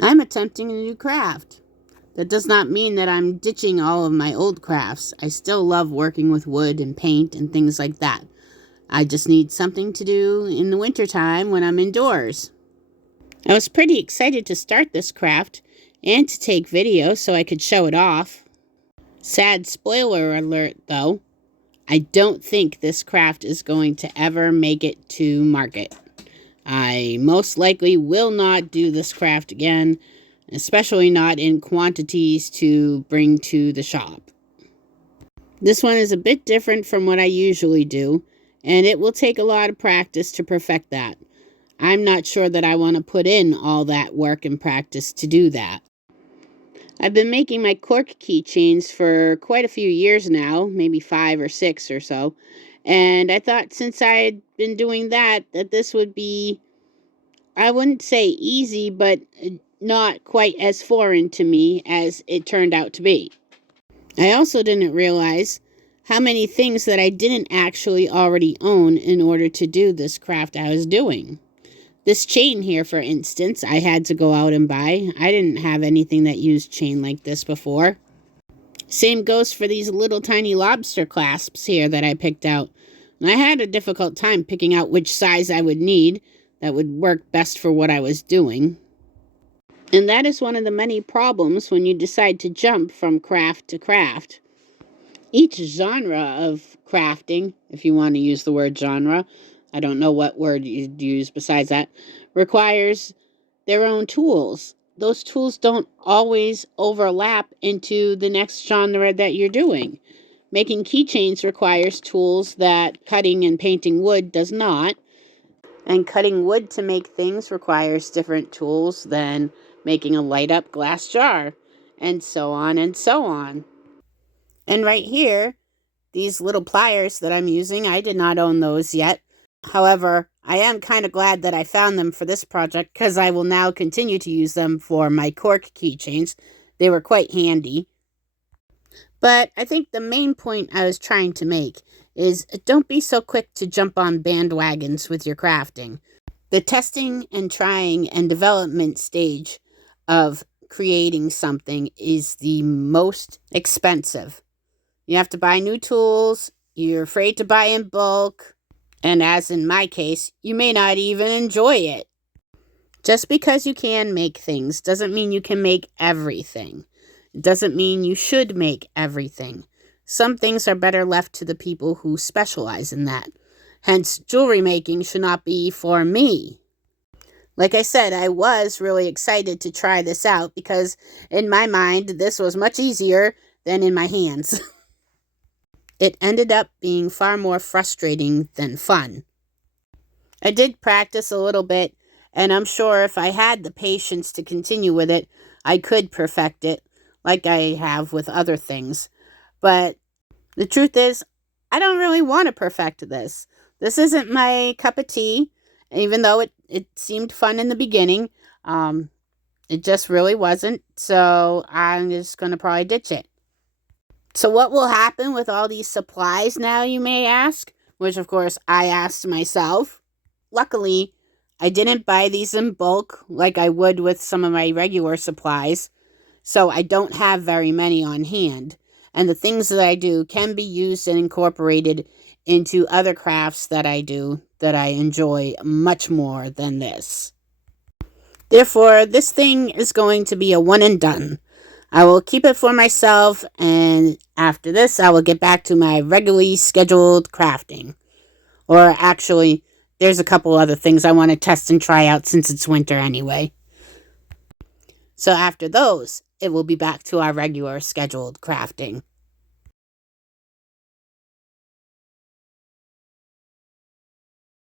I'm attempting a new craft. That does not mean that I'm ditching all of my old crafts. I still love working with wood and paint and things like that. I just need something to do in the wintertime when I'm indoors. I was pretty excited to start this craft and to take video so I could show it off. Sad spoiler alert though, I don't think this craft is going to ever make it to market. I most likely will not do this craft again, especially not in quantities to bring to the shop. This one is a bit different from what I usually do, and it will take a lot of practice to perfect that. I'm not sure that I want to put in all that work and practice to do that. I've been making my cork keychains for quite a few years now, maybe 5 or 6 or so, and I thought since I'd been doing that this would be, I wouldn't say easy, but not quite as foreign to me as it turned out to be. I also didn't realize how many things that I didn't actually already own in order to do this craft I was doing. This chain here, for instance, I had to go out and buy. I didn't have anything that used chain like this before. Same goes for these little tiny lobster clasps here that I picked out. And I had a difficult time picking out which size I would need that would work best for what I was doing. And that is one of the many problems when you decide to jump from craft to craft. Each genre of crafting, if you want to use the word genre, I don't know what word you'd use besides that, requires their own tools. Those tools don't always overlap into the next genre that you're doing. Making keychains requires tools that cutting and painting wood does not. And cutting wood to make things requires different tools than making a light-up glass jar, and so on and so on. And right here, these little pliers that I'm using, I did not own those yet. However, I am kind of glad that I found them for this project because I will now continue to use them for my cork keychains. They were quite handy. But I think the main point I was trying to make is don't be so quick to jump on bandwagons with your crafting. The testing and trying and development stage of creating something is the most expensive. You have to buy new tools, you're afraid to buy in bulk, and as in my case, you may not even enjoy it. Just because you can make things doesn't mean you can make everything. It doesn't mean you should make everything. Some things are better left to the people who specialize in that. Hence, jewelry making should not be for me. Like I said, I was really excited to try this out because in my mind, this was much easier than in my hands. It ended up being far more frustrating than fun. I did practice a little bit, and I'm sure if I had the patience to continue with it, I could perfect it, like I have with other things. But the truth is, I don't really want to perfect this. This isn't my cup of tea, even though it seemed fun in the beginning. It just really wasn't, so I'm just going to probably ditch it. So what will happen with all these supplies now, you may ask? Which, of course, I asked myself. Luckily, I didn't buy these in bulk like I would with some of my regular supplies, so I don't have very many on hand. And the things that I do can be used and incorporated into other crafts that I do that I enjoy much more than this. Therefore, this thing is going to be a one and done. I will keep it for myself, and after this, I will get back to my regularly scheduled crafting. Or actually, there's a couple other things I want to test and try out since it's winter anyway. So after those, it will be back to our regular scheduled crafting.